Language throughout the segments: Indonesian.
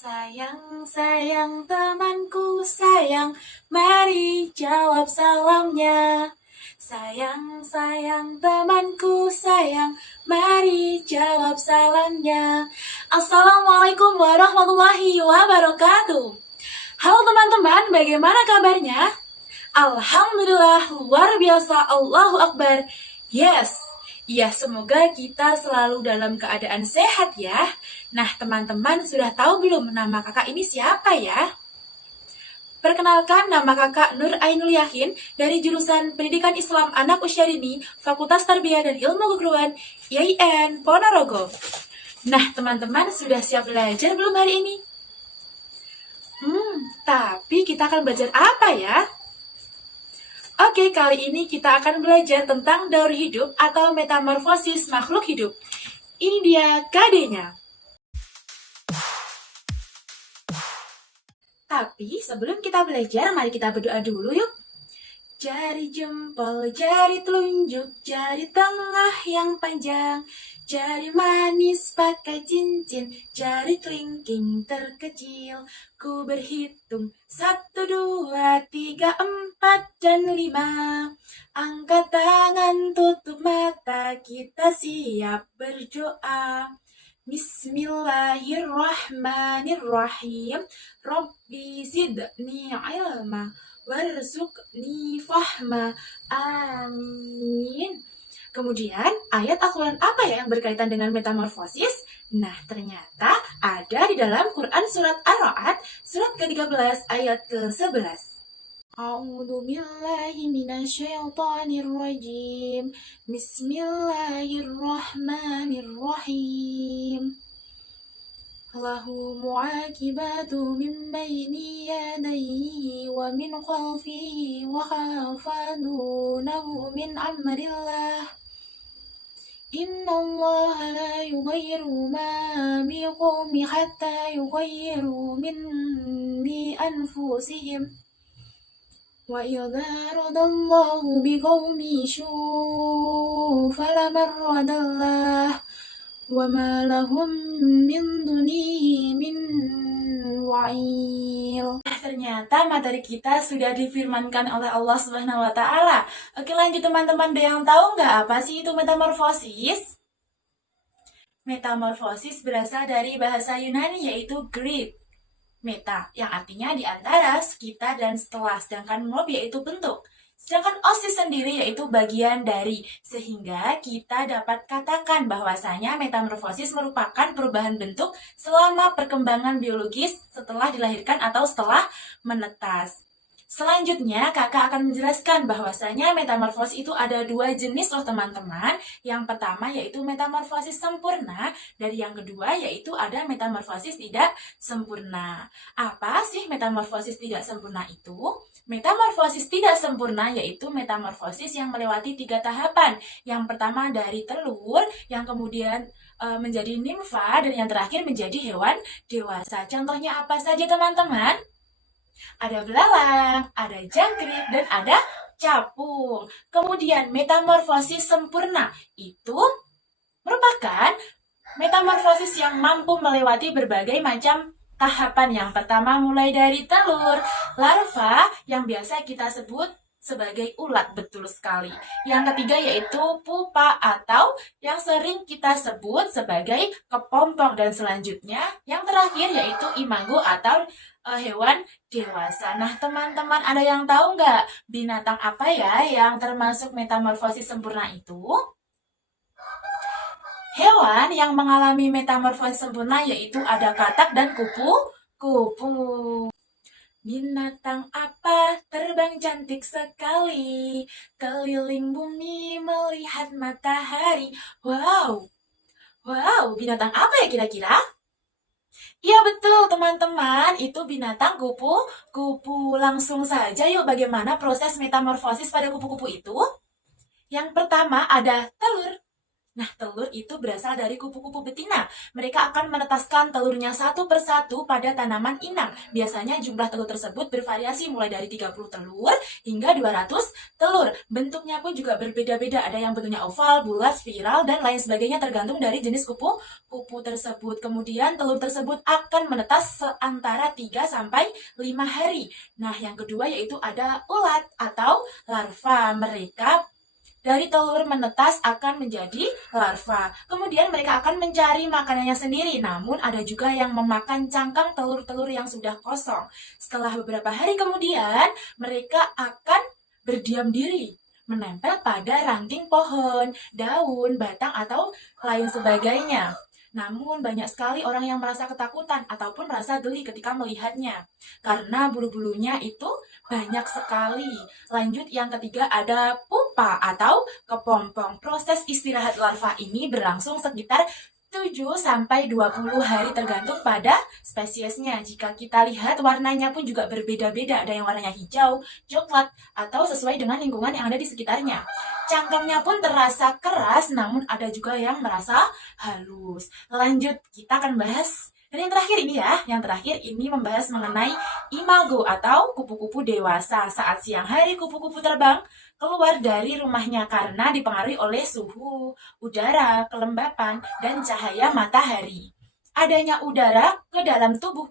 Sayang, sayang temanku, sayang, mari jawab salamnya. Sayang, sayang temanku, sayang, mari jawab salamnya. Assalamualaikum warahmatullahi wabarakatuh. Halo teman-teman, bagaimana kabarnya? Alhamdulillah, luar biasa, Allahu Akbar. Yes, ya semoga kita selalu dalam keadaan sehat ya. Nah teman-teman sudah tahu belum nama kakak ini siapa ya? Perkenalkan, nama kakak Nur Ainul Yakin dari jurusan Pendidikan Islam Anak Usia Dini, Fakultas Tarbiyah dan Ilmu Keguruan, IAIN Ponorogo. Nah teman-teman sudah siap belajar belum hari ini? Tapi kita akan belajar apa ya? Oke, kali ini kita akan belajar tentang daur hidup atau metamorfosis makhluk hidup. Ini dia KD-nya. Tapi sebelum kita belajar, mari kita berdoa dulu yuk. Jari jempol, jari telunjuk, jari tengah yang panjang, jari manis pakai cincin, jari kelingking terkecil. Ku berhitung 1, 2, 3, 4, dan 5. Angkat tangan, tutup mata, kita siap berdoa. Bismillahirrahmanirrahim. Rabbi zidni ilma warzuqni fahma. Amin. Kemudian, ayat Al-Quran apa ya yang berkaitan dengan metamorfosis? Nah, ternyata ada di dalam Quran surat Ar-Ra'd, surat ke-13 ayat ke-11. A'udzu billahi minasyaitonir rajim. Bismillahirrahmanirrahim. Lahu mu'aqibatu min bayni yadayhi wa min khalfihi wa khafadunahu min amrillah. Inna Allah la yughayyiru ma biqawmi hatta yughayyiru min bi anfusihim. Wa idza radallahu biqawmi falamarradallah wa ma lahum min dunihi min wa'il. Ternyata materi kita sudah difirmankan oleh Allah Subhanahu wa taala. Oke, lanjut teman-teman, ada yang tahu nggak apa sih itu metamorfosis? Metamorfosis berasal dari bahasa Yunani yaitu Greek. Meta yang artinya di antara, sekitar, dan setelah, sedangkan morf yaitu bentuk. Sedangkan osis sendiri yaitu bagian dari, sehingga kita dapat katakan bahwasanya metamorfosis merupakan perubahan bentuk selama perkembangan biologis setelah dilahirkan atau setelah menetas. Selanjutnya, kakak akan menjelaskan bahwasanya metamorfosis itu ada 2 jenis loh teman-teman. Yang pertama yaitu metamorfosis sempurna, dan yang kedua yaitu ada metamorfosis tidak sempurna. Apa sih metamorfosis tidak sempurna itu? Metamorfosis tidak sempurna yaitu metamorfosis yang melewati 3 tahapan. Yang pertama dari telur, yang kemudian menjadi nimfa, dan yang terakhir menjadi hewan dewasa. Contohnya apa saja teman-teman? Ada belalang, ada jangkrik, dan ada capung. Kemudian metamorfosis sempurna itu merupakan metamorfosis yang mampu melewati berbagai macam tahapan. Yang pertama mulai dari telur, larva yang biasa kita sebut sebagai ulat, betul sekali. Yang ketiga yaitu pupa atau yang sering kita sebut sebagai kepompong, dan selanjutnya yang terakhir yaitu imago atau hewan dewasa. Nah teman-teman, ada yang tahu nggak binatang apa ya yang termasuk metamorfosis sempurna itu? Hewan yang mengalami metamorfosis sempurna yaitu ada katak dan kupu-kupu. Binatang apa terbang cantik sekali, keliling bumi melihat matahari. Wow, binatang apa ya kira-kira? Iya betul teman-teman, itu binatang kupu-kupu. Langsung saja yuk, bagaimana proses metamorfosis pada kupu-kupu itu? Yang pertama ada telur. Nah, telur itu berasal dari kupu-kupu betina. Mereka akan menetaskan telurnya satu persatu pada tanaman inang. Biasanya jumlah telur tersebut bervariasi mulai dari 30 telur hingga 200 telur. Bentuknya pun juga berbeda-beda. Ada yang bentuknya oval, bulat, spiral, dan lain sebagainya tergantung dari jenis kupu-kupu tersebut. Kemudian telur tersebut akan menetas seantara 3 sampai 5 hari. Nah, yang kedua yaitu ada ulat atau larva. Mereka dari telur menetas akan menjadi larva. Kemudian mereka akan mencari makanannya sendiri. Namun ada juga yang memakan cangkang telur-telur yang sudah kosong. Setelah beberapa hari kemudian, mereka akan berdiam diri, menempel pada ranting pohon, daun, batang, atau lain sebagainya. Namun banyak sekali orang yang merasa ketakutan ataupun merasa geli ketika melihatnya. Karena bulu-bulunya itu banyak sekali. Lanjut yang ketiga ada pupa atau kepompong. Proses istirahat larva ini berlangsung sekitar 7 sampai 20 hari tergantung pada spesiesnya. Jika kita lihat warnanya pun juga berbeda-beda. Ada yang warnanya hijau, coklat, atau sesuai dengan lingkungan yang ada di sekitarnya. Cangkangnya pun terasa keras, namun ada juga yang merasa halus. Lanjut, kita akan bahas. Dan yang terakhir ini ya, yang terakhir ini membahas mengenai imago atau kupu-kupu dewasa. Saat siang hari kupu-kupu terbang keluar dari rumahnya karena dipengaruhi oleh suhu udara, kelembapan, dan cahaya matahari. Adanya udara ke dalam tubuh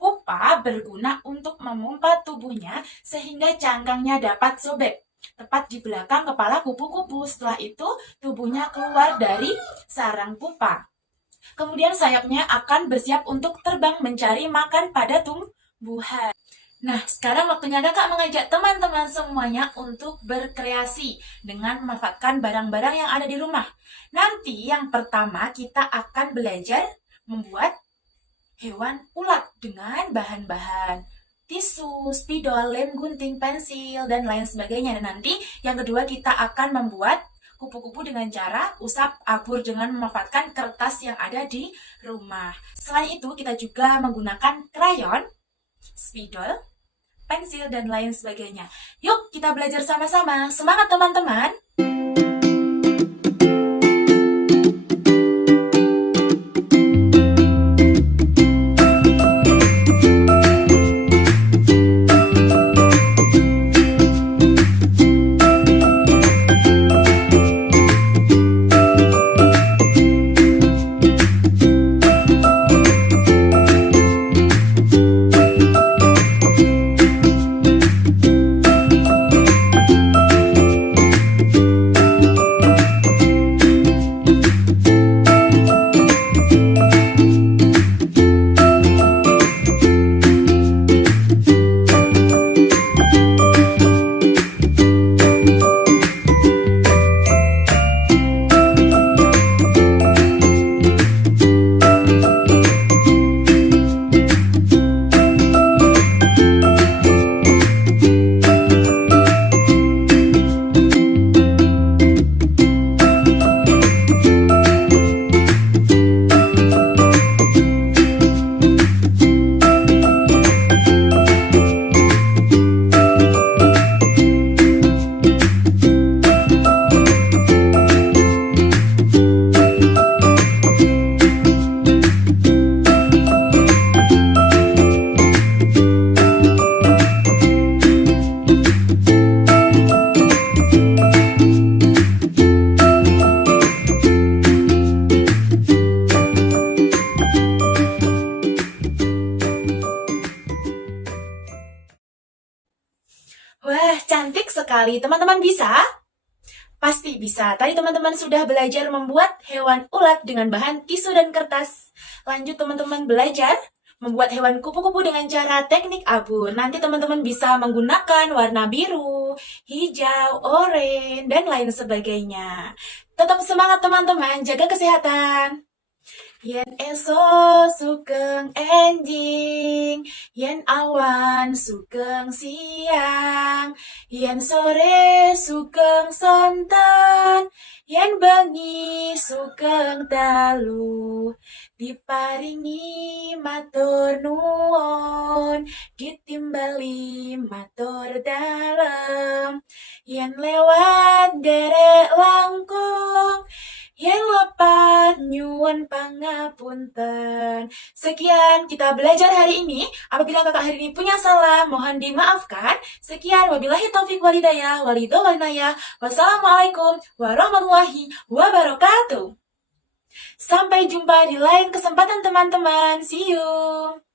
pupa berguna untuk memompa tubuhnya sehingga cangkangnya dapat sobek tepat di belakang kepala kupu-kupu. Setelah itu, tubuhnya keluar dari sarang pupa. Kemudian sayapnya akan bersiap untuk terbang mencari makan pada tumbuhan. Nah, sekarang waktunya kakak mengajak teman-teman semuanya untuk berkreasi dengan memanfaatkan barang-barang yang ada di rumah. Nanti yang pertama kita akan belajar membuat hewan ulat dengan bahan-bahan tisu, spidol, lem gunting, pensil, dan lain sebagainya. Dan nanti yang kedua kita akan membuat kupu-kupu dengan cara usap abur dengan memanfaatkan kertas yang ada di rumah. Selain itu kita juga menggunakan krayon, spidol, pensil, dan lain sebagainya. Yuk kita belajar sama-sama. Semangat teman-teman! Wah, cantik sekali. Teman-teman bisa? Pasti bisa. Tadi teman-teman sudah belajar membuat hewan ulat dengan bahan tisu dan kertas. Lanjut teman-teman belajar membuat hewan kupu-kupu dengan cara teknik abur. Nanti teman-teman bisa menggunakan warna biru, hijau, oranye, dan lain sebagainya. Tetap semangat teman-teman, jaga kesehatan. Yen eso sugeng enjing, yen awan sugeng siang, yen sore sugeng sonten, yen bengi sugeng dalu. Diparingi matur nuwun, ditimbali matur dalem, yen lewat derek langkung, Yen lepat nyuwun pangapunten. Sekian kita belajar hari ini. Apabila kakak hari ini punya salah, mohon dimaafkan. Sekian, wabillahi taufiq walhidayah, walidayah. Wassalamualaikum warahmatullahi wabarakatuh. Sampai jumpa di lain kesempatan teman-teman. See you.